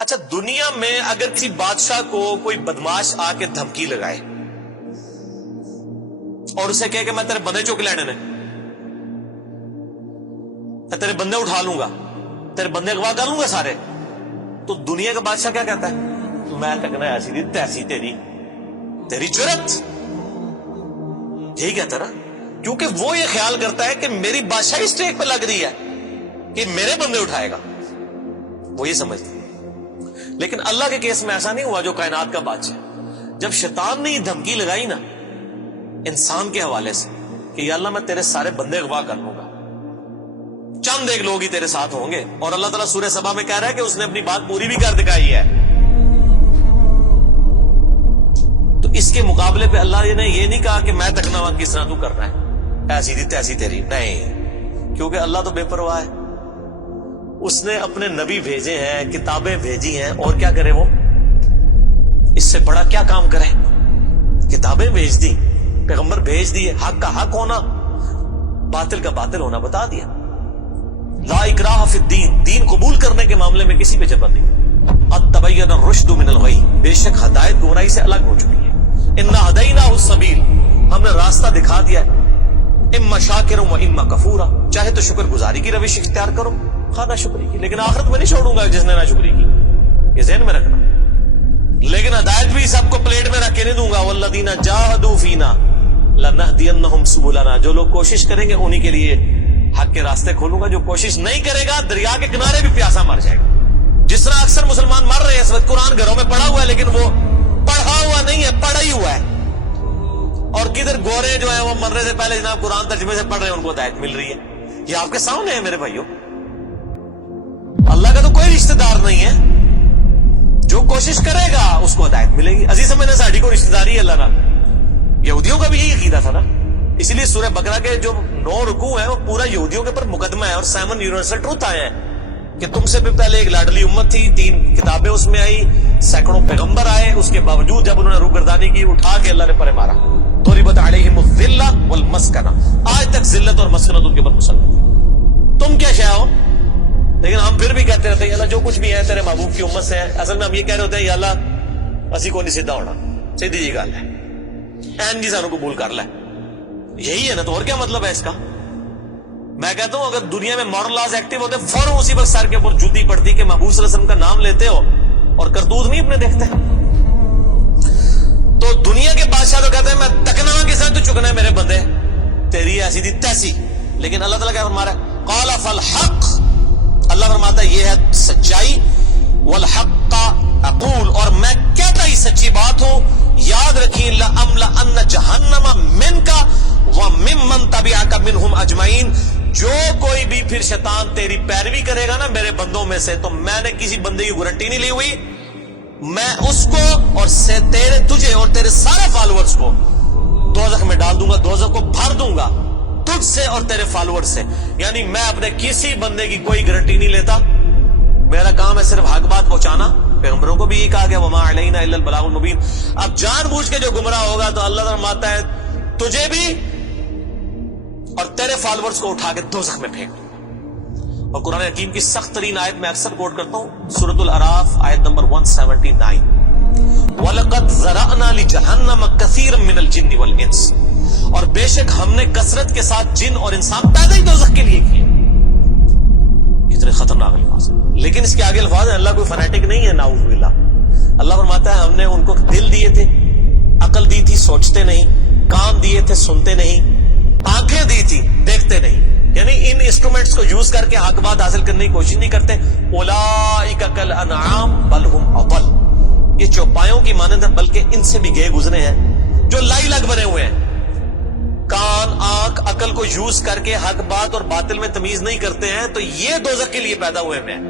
اچھا، دنیا میں اگر کسی بادشاہ کو کوئی بدماش آ کے دھمکی لگائے اور اسے کہے کہ میں تیرے بندے چک لینے نے، میں تیرے بندے اٹھا لوں گا، تیرے بندے اغوا کر لوں گا سارے، تو دنیا کا بادشاہ کیا کہتا ہے؟ میں تکنا ایسی دی تیسی تیری جرت، یہی کہتا نا، کیونکہ وہ یہ خیال کرتا ہے کہ میری بادشاہی اسٹیک پہ لگ رہی ہے کہ میرے بندے اٹھائے گا، وہ یہ سمجھتا ہے۔ لیکن اللہ کے کیس میں ایسا نہیں ہوا جو کائنات کا بادشاہ، جب شیطان نے یہ دھمکی لگائی نا انسان کے حوالے سے کہ یا اللہ میں تیرے سارے بندے اغوا کر لوں گا، چند ایک لوگ ہی تیرے ساتھ ہوں گے، اور اللہ تعالیٰ سورہ سبا میں کہہ رہا ہے کہ اس نے اپنی بات پوری بھی کر دکھائی ہے، تو اس کے مقابلے پہ اللہ نے یہ نہیں کہا کہ میں تکنا کس طرح تو کرنا ہے ایسی دی تیسی تیری، نہیں، کیونکہ اللہ تو بے پرواہ ہے، اس نے اپنے نبی بھیجے ہیں، کتابیں بھیجی ہیں، اور کیا کرے وہ؟ اس سے بڑا کیا کام کرے؟ کتابیں بھیج دی، پیغمبر بھیج دیے، حق کا حق ہونا، باطل کا باطل ہونا بتا دیا۔ لا اکراہ فی الدین، دین قبول کرنے کے معاملے میں کسی پہ جبر نہیں۔ قد تبین الرشد من الغی، بے شک ہدایت گمراہی سے الگ ہو چکی ہے۔ انا ہدیناہ السبیل، ہم نے راستہ دکھا دیا ہے، اما شاکر و اما کفورا، چاہے تو شکر گزاری کی روش اختیار کرو، نہ شکری کی، لیکن آخرت میں نہیں چھوڑوں گا جس نے نہ شکری کی، یہ ذہن میں رکھنا۔ لیکن ہدایت بھی سب کو پلیٹ میں رکھ کے نہیں دوں گا، والذین جاہدوا فینا لنہدینہم سبلنا، جو لوگ کوشش کریں گے انہی کے لیے حق کے راستے کھولوں گا، جو کوشش نہیں کرے گا دریا کے کنارے بھی پیاسا مر جائے گا۔ جس طرح اکثر مسلمان مر رہے ہیں اس وقت، قرآن گھروں میں پڑھا ہوا ہے لیکن وہ پڑھا ہوا نہیں ہے، پڑھا ہی ہوا ہے، اور کدھر گورے جو ہیں وہ مرنے سے پہلے جناب قرآن ترجمے سے پڑھ رہے ہیں، ان کو ہدایت مل رہی ہے۔ یہ آپ کے سامنے ہے میرے بھائیوں، اللہ کا تو کوئی رشتہ دار نہیں ہے، جو کوشش کرے گا اس کو ہدایت ملے گی۔ عزیز میں نے ساڑھی کو رشتہ داری ہے اللہ نہ، یہودیوں کا بھی یہی عقیدہ تھا نا، اسی لیے سورہ بقرہ کے جو 9 رکوع ہیں وہ پورا یہودیوں کے اوپر مقدمہ ہے، اور 7 یونیورسل ٹروتھ آئے ہیں کہ تم سے بھی پہلے ایک لاڈلی امت تھی، 3 کتابیں اس میں آئی، سینکڑوں پیغمبر آئے، اس کے باوجود جب انہوں نے روگردانی کی اٹھا کے اللہ نے پرے مارا، ضربت علیہم الذلہ والمسکنہ، آج تک ذلت اور مسکنت ان کے اوپر مسلط، تم کیا شے ہو؟ لیکن ہم پھر بھی کہتے رہتے ہیں اللہ جو کچھ بھی ہے تیرے محبوب کی امت سے ہے۔ اصل میں ہم یہ کہہ رہے ہوتے ہیں یا اللہ اسی کو نہیں سیدھا ہونا، سیدھی جی گل ہے، این جی سانو قبول کر لے، یہی ہے نا، تو اور کیا مطلب ہے اس کا؟ میں کہتا ہوں اگر دنیا میں مارل لاز ایکٹیو ہوتے فوراً اسی وقت سر کے اوپر جوتی پڑتی کہ محبوب صلی اللہ علیہ وسلم کا نام لیتے ہو اور کرتوت نہیں اپنے دیکھتے۔ تو دنیا کے بادشاہ تو کہتے ہیں میں تکنا کس طرح تو چکنا ہے میرے بندے، تیری ایسی دی تیسی، لیکن اللہ تعالیٰ کیا فرما رہا ہے؟ قال فالحق، اللہ فرماتا ہے یہ ہے سچائی، والحق اقول، اور میں کہتا ہی سچی بات ہوں، یاد رکھیں لأملأن جہنم منک وممن تبعک منہم اجمعین، جو کوئی بھی پھر شیطان تیری پیروی کرے گا نا میرے بندوں میں سے، تو میں نے کسی بندے کی گارنٹی نہیں لی ہوئی، میں اس کو اور تجھے اور تیرے سارے فالوورز کو دوزخ میں ڈال دوں گا، دوزخ کو بھر دوں گا تجھ سے اور تیرے فالوور سے، یعنی میں اپنے کسی بندے کی کوئی گارنٹی نہیں لیتا، میرا کام ہے صرف حق بات پہنچانا۔ پیغمبروں کو بھی یہ کہا گیا وما علینا الا البلاغ المبین۔ اب جان بوجھ کے جو گمراہ ہوگا تو اللہ فرماتا ہے تجھے بھی اور تیرے فالوورز کو اٹھا کے دوزخ میں پھینک دوں۔ اور قرآن حکیم کی سخت ترین آیت میں اکثر کوٹ کرتا ہوں، سورۃ الاعراف آیت نمبر 179، وَلَقَدْ ذَرَأْنَا لِجَهَنَّمَ كَثِيرًا مِنَ الْجِنِّ وَالْإِنسِ، اور بے شک ہم نے کثرت کے ساتھ جن اور انسان پیدا ہی دوزخ کے لیے کیے۔ کتنے خطرناک الفاظ، لیکن اس کے آگے الفاظ ہیں اللہ کوئی فنیٹک نہیں ہے، نعوذ باللہ۔ اللہ فرماتا ہے ہم نے ان کو دل دیے تھے، عقل دی تھی سوچتے نہیں، کان دیے تھے سنتے نہیں، آنکھیں دی تھی دیکھتے نہیں، یعنی ان انسٹرومنٹس کو یوز کر کے حق بات حاصل کرنے کی کوشش نہیں کرتے۔ اولئک کالانعام بل هم اضل، یہ چوپایوں کی مانند ہے بلکہ ان سے بھی گئے گزرے ہیں، جو لائی لگ بنے ہوئے ہیں، کان آنکھ عقل کو یوز کر کے حق بات اور باطل میں تمیز نہیں کرتے ہیں، تو یہ دوزخ کے لیے پیدا ہوئے ہیں،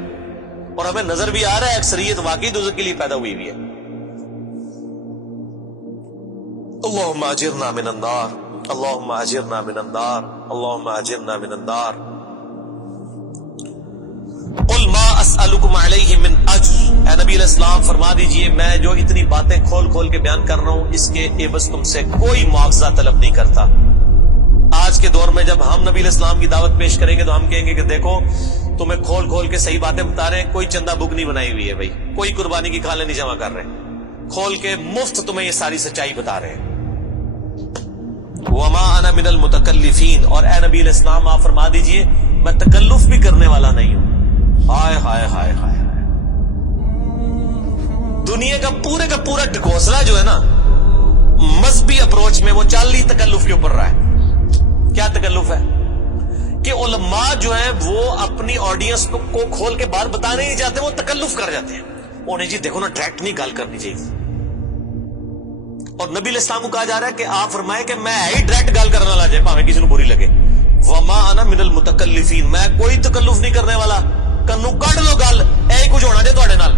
اور ہمیں نظر بھی آ رہا ہے اکثریت واقعی دوزخ کے لیے پیدا ہوئی بھی ہے۔ اللہم اجرنا من النار، اللہم اجرنا من النار، اللہم اجرنا من النار۔ قل ما اسألکم علیہ من اجر، اے نبی علیہ السلام فرما دیجئے میں جو اتنی باتیں کھول کھول کے بیان کر رہا ہوں اس کے عوض تم سے کوئی معاوضہ طلب نہیں کرتا۔ آج کے دور میں جب ہم نبی علیہ السلام کی دعوت پیش کریں گے تو ہم کہیں گے کہ دیکھو تمہیں کھول کھول کے صحیح باتیں بتا رہے ہیں, کوئی چندہ بک نہیں بنائی ہوئی ہے بھائی, کوئی قربانی کی کھالیں نہیں جمع کر رہے, کھول کے مفت تمہیں یہ ساری سچائی بتا رہے ہیں. وما انا من المتکلفین, اور اے نبی علیہ السلام آپ فرما دیجئے میں تکلف بھی کرنے والا نہیں ہوں. ہائے ہائے ہائے ہائے, دنیا کا پورا ڈھکوسلا جو ہے نا مذہبی اپروچ میں, وہ چال ہی تکلف کے اوپر رہا ہے. کیا تکلف ہے کہ علماء جو ہیں وہ اپنی آڈینس کو کھول کے بات بتانے نہیں چاہتے, وہ تکلف کر جاتے ہیں. انہیں جی دیکھو نا ڈائریکٹ نہیں گال کرنی چاہیے, اور نبی علیہ السلام کو کہا جا رہا ہے کہ آپ فرمائے کہ میں ہی ڈائریکٹ گال کرنے والا جائے پاویں کسی کو بری لگے. وما انا من المتکلفین, میں کوئی تکلف نہیں کرنے والا, کنو کڈ لو گل, اے کچھ ہونا جے تواڈے نال.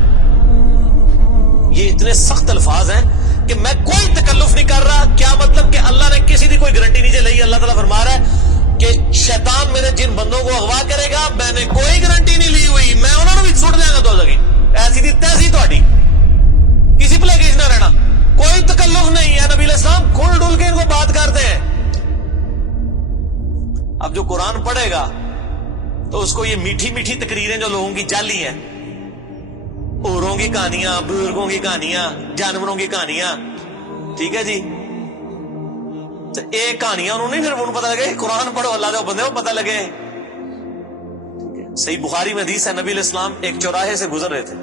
یہ اتنے سخت الفاظ ہیں کہ میں کوئی تکلف نہیں کر رہا. کیا مطلب کہ اللہ نے کسی کی کوئی گارنٹی نہیں لئی. اللہ تعالیٰ فرما رہا ہے کہ شیطان میرے جن بندوں کو اغوا کرے گا میں نے کوئی گارنٹی نہیں لی ہوئی, میں انہوں نے بھی چھوڑ دیا گا. تو لگی ایسی دی تیسی تہاڈی, کسی پلے کیس نہ رہنا, کوئی تکلف نہیں ہے. نبی علیہ السلام کھل ڈل کے ان کو بات کرتے ہیں. اب جو قرآن پڑھے گا تو اس کو یہ میٹھی میٹھی تقریریں جو لوگوں کی جعلی ہیں, اوروں کی کہانیاں, بزرگوں کی کہانیاں, جانوروں کی کہانیاں, ٹھیک ہے جی, تو ایک کہانیاں انہوں نے, پھر انہوں پتہ لگے قرآن پڑھو اللہ دے بندے کو پتہ لگے. صحیح بخاری میں حدیث ہے, نبی علیہ السلام ایک چوراہے سے گزر رہے تھے,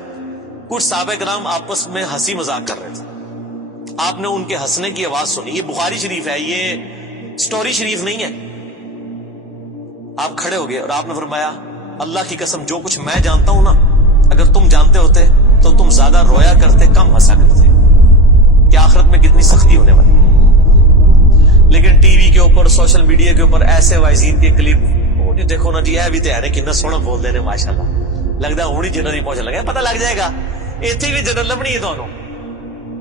کچھ صحابہ کرام آپس میں ہنسی مذاق کر رہے تھے. آپ نے ان کے ہنسنے کی آواز سنی. یہ بخاری شریف ہے, یہ سٹوری شریف نہیں ہے. آپ کھڑے ہو گئے اور آپ نے فرمایا اللہ کی قسم جو کچھ میں جانتا ہوں نا, اگر تم جانتے ہوتے تو تم زیادہ رویا کرتے, کم ہنسا کرتے. کہ آخرت میں کتنی سختی ہونے والی. لیکن ٹی وی کے اوپر, سوشل میڈیا کے اوپر ایسے وائزین کے کلپ, وہ دیکھو نا جی اے بھی تیار ہے کتنا سونا بول دے رہے ماشاءاللہ, لگتا ہے ہونی جنت ہی پہنچ لگا, پتہ لگ جائے گا اتنی بھی جنت لبنی ہے دونوں.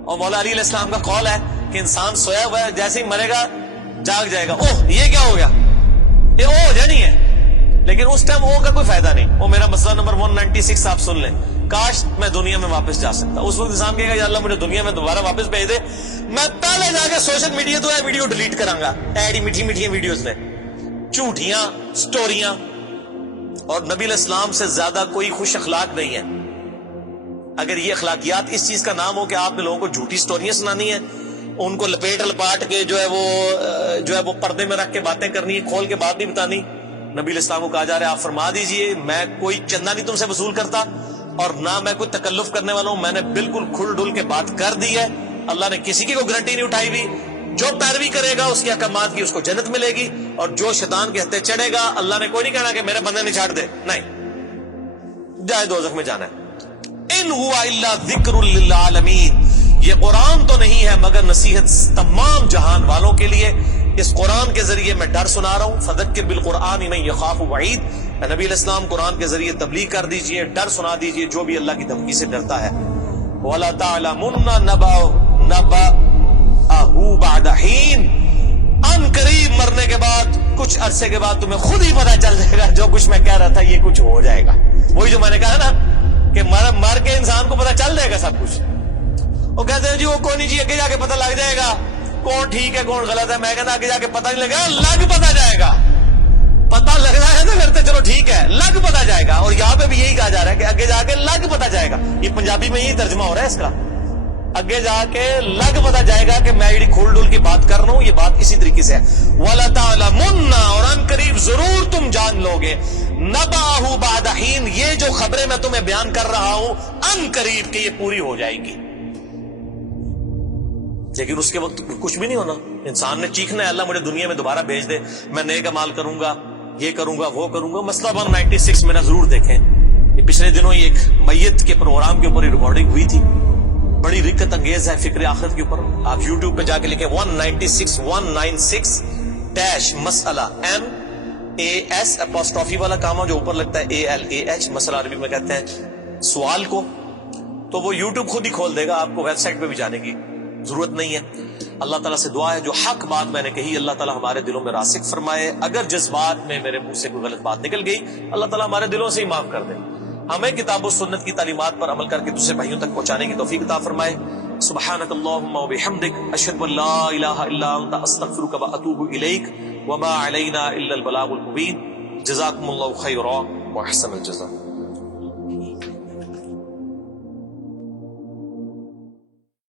اور مولا علی علیہ السلام کا قول ہے کہ انسان سویا ہوا ہے, جیسے ہی مرے گا جاگ جائے گا. اوہ یہ کیا ہو گیا, یہ او ہو جانی ہے. لیکن اس ٹائم او کا کوئی فائدہ نہیں. وہ میرا مسئلہ نمبر 196 آپ سن لیں, کاش میں دنیا میں واپس جا سکتا. اس وقت انسان کہے گا یا اللہ مجھے دنیا میں دوبارہ واپس بھیج دے, میں پہلے جا کے سوشل میڈیا تو ویڈیو ڈیلیٹ کراں گا. ایڈی میٹھی میٹھی ویڈیوز نے, جھوٹیاں سٹوریاں. اور نبی علیہ السلام سے زیادہ کوئی خوش اخلاق نہیں ہے. اگر یہ اخلاقیات اس چیز کا نام ہو کہ آپ نے لوگوں کو جھوٹی سٹوریاں سنانی ہیں, ان کو لپیٹ لپاٹ کے جو ہے وہ پردے میں رکھ کے باتیں کرنی ہے, کھول کے بات نہیں بتانی. نبی علیہ السلام کو کہا جا رہا ہے آپ فرما دیجئے میں کوئی چندہ نہیں تم سے وصول کرتا, اور نہ میں کوئی تکلف کرنے والا ہوں. میں نے بالکل کھل ڈل کے بات کر دی ہے. اللہ نے کسی کی کوئی گارنٹی نہیں اٹھائی ہوئی. جو پیروی کرے گا اس کے احکامات کی اس کو جنت ملے گی, اور جو شیطان کے ہتھے چڑھے گا اللہ نے کوئی نہیں کہنا کہ میرے بندے نے چھاڑ دے, نہیں جائے دوزخ میں جانا ہے. ان ہوا الا ذکر للعالمین, یہ قرآن تو نہیں ہے مگر نصیحت تمام جہان والوں کے لیے. اس قرآن کے ذریعے میں ڈر سنا رہا ہوں. فذکر بالقرآن من یخاف وعید, نبی علیہ السلام قرآن کے ذریعے تبلیغ کر دیجئے, ڈر سنا دیجئے جو بھی اللہ کی دھمکی سے ڈرتا ہے. وَلَا تَعْلَمُنَّ نَبَأَهُ بَعْدَ حِينٍ, ان قریب مرنے کے بعد کچھ عرصے کے بعد تمہیں خود ہی پتہ چل جائے گا جو کچھ میں کہہ رہا تھا یہ کچھ ہو جائے گا. وہی جو میں نے کہا نا کہ مر کے انسان کو پتہ چل جائے گا سب کچھ. وہ کہتے ہیں جی وہ کوئی نہیں جی, آگے جا کے پتہ لگ جائے گا کون ٹھیک ہے کون غلط ہے. میں کہتا آگے جا کے پتہ نہیں لگا, لگ پتہ جائے گا. پتہ لگ رہا ہے تو پھر تو چلو ٹھیک ہے, لگ پتہ جائے گا. اور یہاں پہ بھی یہی کہا جا رہا ہے کہ آگے جا کے لگ پتہ جائے گا. یہ پنجابی میں یہی ترجمہ ہو رہا ہے اس کا, آگے جا کے لگ پتہ جائے گا کہ میں یہ کھول ڈول کی بات کر رہا ہوں, یہ بات اسی طریقے سے ہے. وَلَا تَعْلَمُنَّ, اور ان قریب ضرور تم جان لو گے, نَبَأَهُ بَعْدَ حِينٍ, یہ جو خبریں میں تمہیں بیان کر رہا ہوں ان قریب کہ یہ پوری ہو جائے گی. لیکن اس کے وقت کچھ بھی نہیں ہونا. انسان نے چیخنا ہے اللہ مجھے دنیا میں دوبارہ بھیج دے, میں نیک اعمال کروں گا, یہ کروں گا وہ کروں گا. مسئلہ 196 میں نہ ضرور دیکھیں, یہ پچھلے دنوں ہی ایک میت کے پروگرام کے اوپر ریکارڈنگ ہوئی تھی, بڑی رکت انگیز ہے فکر آخرت کے اوپر. آپ یوٹیوب پہ جا کے لکھیں 196 مسئلہ, MAS والا کاما جو اوپر لگتا ہے ALAH, مسئلہ عربی میں کہتے ہیں سوال کو. تو وہ یوٹیوب خود ہی کھول دے گا, آپ کو ویب سائٹ پہ بھی جانے کی ضرورت نہیں ہے. اللہ تعالیٰ سے دعا ہے جو حق بات میں نے کہی اللہ تعالیٰ ہمارے دلوں میں راسخ فرمائے. اگر جذبات میں میرے منہ سے کوئی غلط بات نکل گئی اللہ تعالیٰ ہمارے دلوں سے ہی معاف کر دے. ہمیں کتاب و سنت کی تعلیمات پر عمل کر کے دوسرے بھائیوں تک پہنچانے کی توفیق عطا فرمائے. سبحانک اللہم و بحمدک, اشہد ان لا الہ الا انت, استغفرک و اتوب الیک, وما علینا الا البلاغ المبین. جزاکم اللہ خیرا. وأحسن الجزاء.